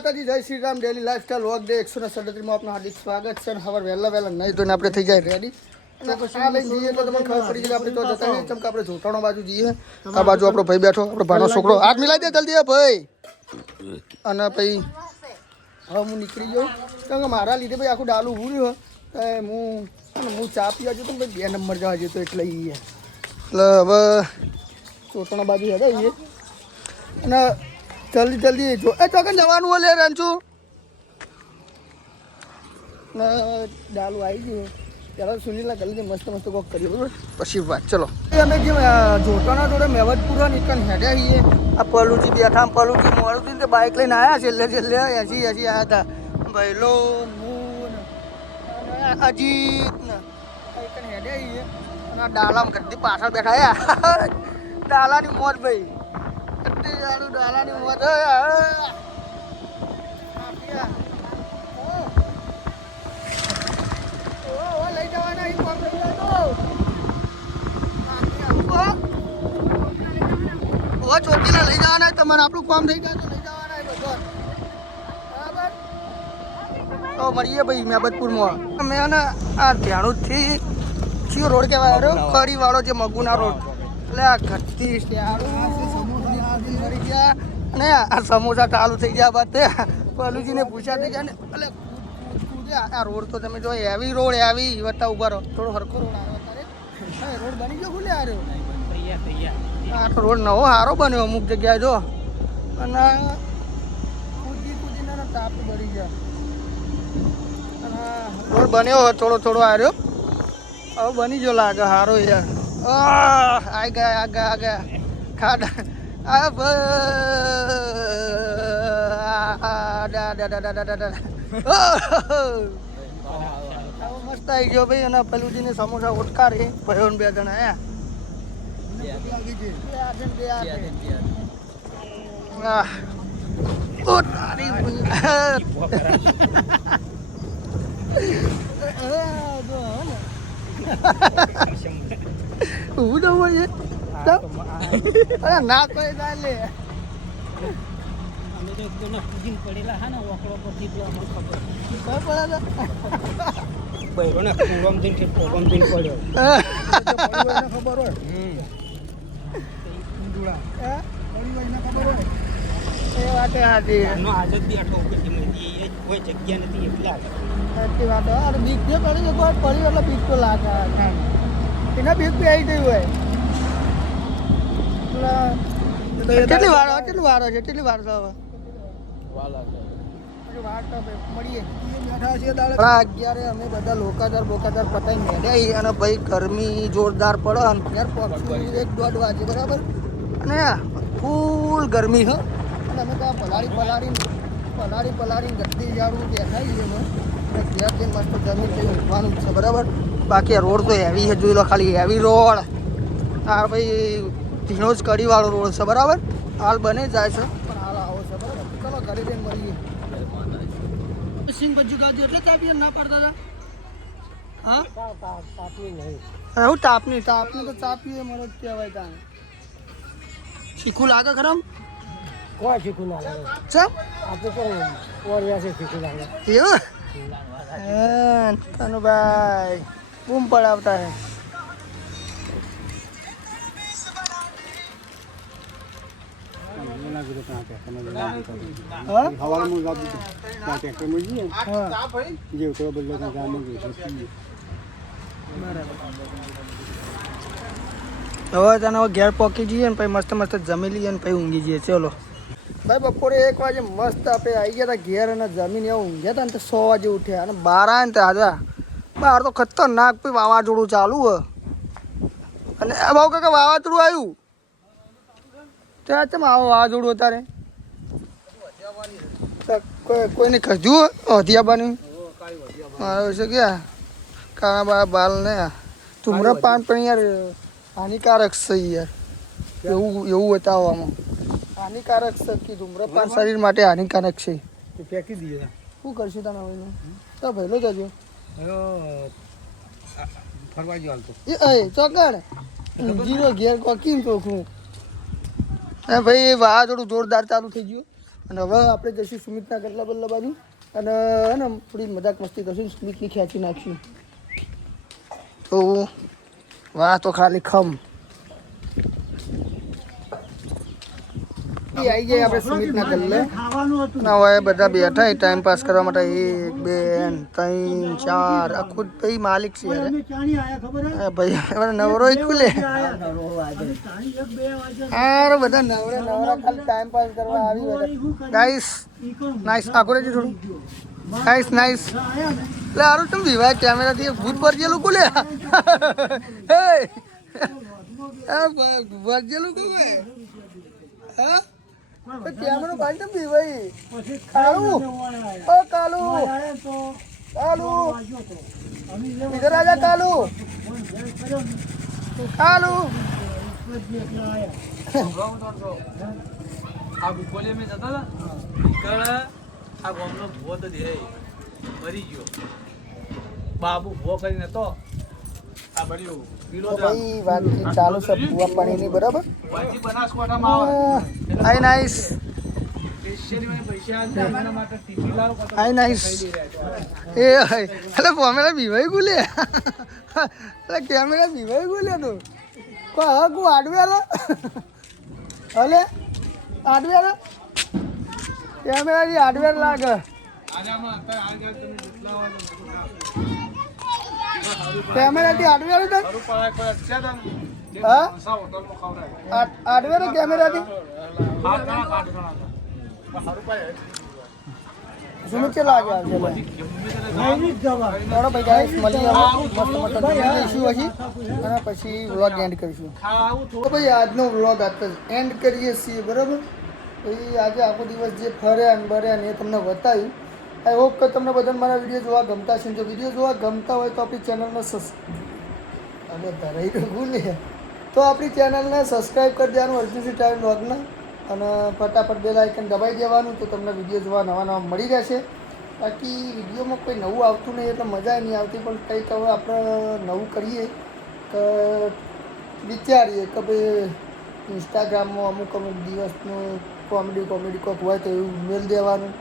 માતાજી, જય Shri Ram. Daily lifestyle vlog day 137 માં આપનું હાર્દિક સ્વાગત છે. હવે વહેલા નહીં તો આપણે થઈ જાય રેડી. અને આ લઈને જઈએ તો તમને ખબર પડી જાય આપણે તો જતા નહીં. ચમકા આપણે જોટાણો બાજુ જઈએ. આ બાજુ આપણો ભાઈ બેઠો, આપણો ભાનો છોકરો. હાથ મિલાઈ દે જલ્દી ભાઈ. અને પછી હવે હું નીકળી જાઉં કારણ કે મારા લીધે ભાઈ આખું ડાલું ઉભું હું ચા પીવા જતો ભાઈ 2 નંબર જવા જતો એટલે હવે ચોટાણા બાજુ હતા અને જલ્દી જો એ ચોકન જવાનું હોય લે રંચુ ને ડાલું આવી ગયું ત્યારે સુનીલા ગલી મસ્ત કોક કર્યું બરાબર પછી વાત ચલો અમે જે જોટાણા જોડે મેવતપુર નીકળ હેડ્યા છીએ આ પલુજી બેઠા પલુજી મોડું હતું ને બાઇક લઈને આવ્યા છેલ્લે એસી આવ્યા હતા ભૈલો મૂન અજીત ને હેડ્યા છીએ અને આ ડાલામાં કદી પાછળ બેઠા ડાલાની મોજ ભાઈ ડાલાની મોજ લઈ જવાના ચોકીલા લઈ જવાના તમારે આપણું કામ થઈ જાય તો લઈ જવાના બધો બરાબર તો મળીએ ભાઈ મેબતપુરમાં મેં ને આ ધ્યાણુથી કયો રોડ કહેવાય કડીવાળો જે મગુના રોડ એટલે આ ઘટતી મરી ગયા અને આ સમોસા ચાલુ થઈ ગયા બાદ પલુજીને પૂછ્યા થઈ ગયા ને એટલે આ રોડ તો તમે જો હેવી રોડ હેવી વત્તા ઉભા રહો થોડો હરખો રોડ આવ્યો રોડ બની ગયો ખુલ્લે આવ્યો આ તો રોડ નવો સારો બન્યો અમુક જગ્યાએ જો અને કૂદીને તાપ બળી ગયા અને રોડ બન્યો થોડો આવ્યો હવે બની ગયો લાગે સારો યાર આ ગયા ખાડા મસ્ત આવી ગયો ભાઈ અને પેલુજીને સમોસા ઉટકારે ભાઈઓ 2 જણા ના કોઈ લે પડેલા હા ને ઓકળો પરથી તો અમને ખબર પડે ને પ્રોગ્રામ જઈને પડ્યો ખબર હોય એ વાત હાજી હાજર બી આટલો કોઈ જગ્યા નથી એટલા સાચી વાત અરે બીક જે પડી કોઈ પડી એટલે બીક તો લાગે એના બીક બી આવી ગયું હોય કેટલી વાર છે હવે મળીએ 11 અમે બધા લોકાદાર પતાવી મેળ્યા અને ભાઈ ગરમી જોરદાર પડે અને યાર 1:30 વાગે બરાબર અને ફૂલ ગરમી હો અને અમે તો પલાળી ગદ્દી જાડું દેખાઈ અને ઘેર જઈને મસ્ત જમીન જઈને ઉઠવાનું છે બરાબર બાકી આ રોડ તો હેવી છે જોઈ લો ખાલી હેવી રોડ આ ભાઈ ધીણો જ કડીવાળો રોડ છે બરાબર હાલ બને જાય છે પણ હાલ આવો છે બરાબર ચલો ઘરે જઈને મળીએ સિંગ બજ્જુ ગાજુ એટલે તાપી ના પાડતા હતા તાપની નહીં હું તાપની તો તાપી મને જ કહેવાય તાને શીખું લાગે ખરમ કોઈ શીખું ના લાગે ચમ આપણે તો ઓરિયા છે શીખું લાગે એવું તનુભાઈ બૂમ પડાવતા હે હવે તને ઘેર પોકી જઈએ ને પછી મસ્ત જમી લઈએ ને પછી ઊંઘી જઈએ ચલો ભાઈ બપોરે 1 વાગે મસ્ત આપણે આવી ગયા હતા ઘેર અને જમીન એવા ઊંઘ્યા હતા ને તો 100 વાગે ઉઠ્યા અને 12 આવ્યા ને તાજા બહાર તો ખતરનાક પછી વાવાઝોડું ચાલુ હોય અને બહુ કે વાવાઝોડું આવ્યું ત્યાં ચમ આવો વાવાઝોડું અત્યારે કોઈને ખજું હથિયા બન્યું આવ્યો છે ક્યાં કાળા બાલ ને ધૂમ્રપાન પણ યાર હાનિકારક છે યાર એવું બતાવવામાં હાનિકારક છે કે ધૂમ્રપાન શરીર માટે હાનિકારક છે ફેંકી દઈએ શું કરશું તમે હવે તો ભહેલો જજો ફરવા ગયો હાલ તો એ ચોકડ જીરો ઘેર કોકીને ચોખ્ખું ભાઈ વાવાઝોડું જોરદાર ચાલુ થઈ ગયું અને હવે આપણે જઈશું સુમિતના ગરલા બલ્લા બાજુ અને હે ને થોડી મજાક મસ્તી કરશું, સુમિતની ખેંચી નાખશું. તો વાહ તો ખાલી ખમ આવી જાય આપણે સુમિતના ગલ્લે. ના હોય બધા બેઠા ટાઈમ પાસ કરવા માટે 1 2 3 4 આખું ભાઈ માલિક છે ભાઈ નવરો ખુલે અરે બધા નવરા ખાલી ટાઈમ પાસ કરવા આવી બધા. ગાઈસ નાઈસ આગળ જ થોડું નાઈસ એટલે હારું તમે વિવાહ કેમેરાથી ભૂત પર ગયેલું કુલે હે ભૂત ગયેલું કહું હા કેમેરો કાઢ દે ભાઈ. કાલુ ઓ કાલુ ઇધર આજા કાલુ કાલુ આ ગુકોલી મેં જતા હતા કળ આ ગામનો ભૂવો તો દે મરી ગયો બાબુ ભૂવો કરીને તો આ બળ્યું ભાઈ વાતચીત ચાલુ છે ભૂવા પાણીની બરાબર. વાજી બનાસકોઠામાં આવે હાય નાઈસ પૈસા એના માટે ટીપી લાવ હાય નાઈસ એ એટલે કેમેરા બીવાઈ ગુલે એટલે કેમેરા બીવાઈ ગુલે તું કો હા કુ આડવેલો હલે આડવેલો કેમેરાથી આડવેર લાગે કેમેરાથી આડવેર તો હા આડવેર કેમેરાથી સુમિત ચલા ગયા છે ભાઈ ગાઈસ મળી મસ્ત મસ્ત લઈશું હજી અને પછી વ્લોગ એન્ડ કરીશું. તો ભાઈ આજનો વ્લોગ એન્ડ કરીએ છીએ બરાબર. ભાઈ આજે આખો દિવસ જે ફર્યા ને બર્યા ને એ તમને બતાવ્યું. આઈ હોપ કે તમને બધાને મારા વિડીયો જોવા ગમતા છે. જો વિડીયો જોવા ગમતા હોય તો આપણી ચેનલને તો આપણી ચેનલને સબસ્ક્રાઈબ કરી દેવાનું અર્જુનસિંહ ટ્રાવેલ વ્લોગને અને ફટાફટ બેલ આઇકન દબાવી દેવાનું તો તમને વિડીયો જોવા નવા મળી જશે. બાકી વિડીયોમાં કોઈ નવું આવતું નહીં એટલે મજા નહીં આવતી પણ કંઈક હવે આપણે નવું કરીએ તો વિચારીએ કે ભાઈ ઇન્સ્ટાગ્રામમાં અમુક દિવસનું કોમેડી કોઈક હોય તો એવું મેલ દેવાનું,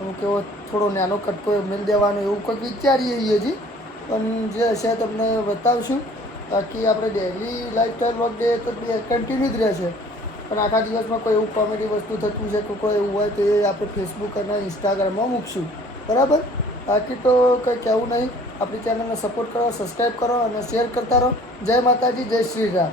અમુક એવો થોડો નાનો કટકો મેલ દેવાનો એવું કંઈક વિચારીએ હજી પણ જે હશે તમને બતાવશું. બાકી આપણે ડેલી લાઈફસ્ટાઈલ વર્ક ડે તો કન્ટિન્યુ જ રહેશે પણ આખા દિવસમાં કોઈ એવું કોમેડી વસ્તુ થતું છે કે કોઈ એવું હોય તો એ આપણે ફેસબુક અને ઇન્સ્ટાગ્રામમાં મૂકશું બરાબર. બાકી તો કંઈ કહેવું નહીં. આપણી ચેનલને સપોર્ટ કરો, સબસ્ક્રાઈબ કરો અને શેર કરતા રહો. જય માતાજી, જય શ્રી રામ.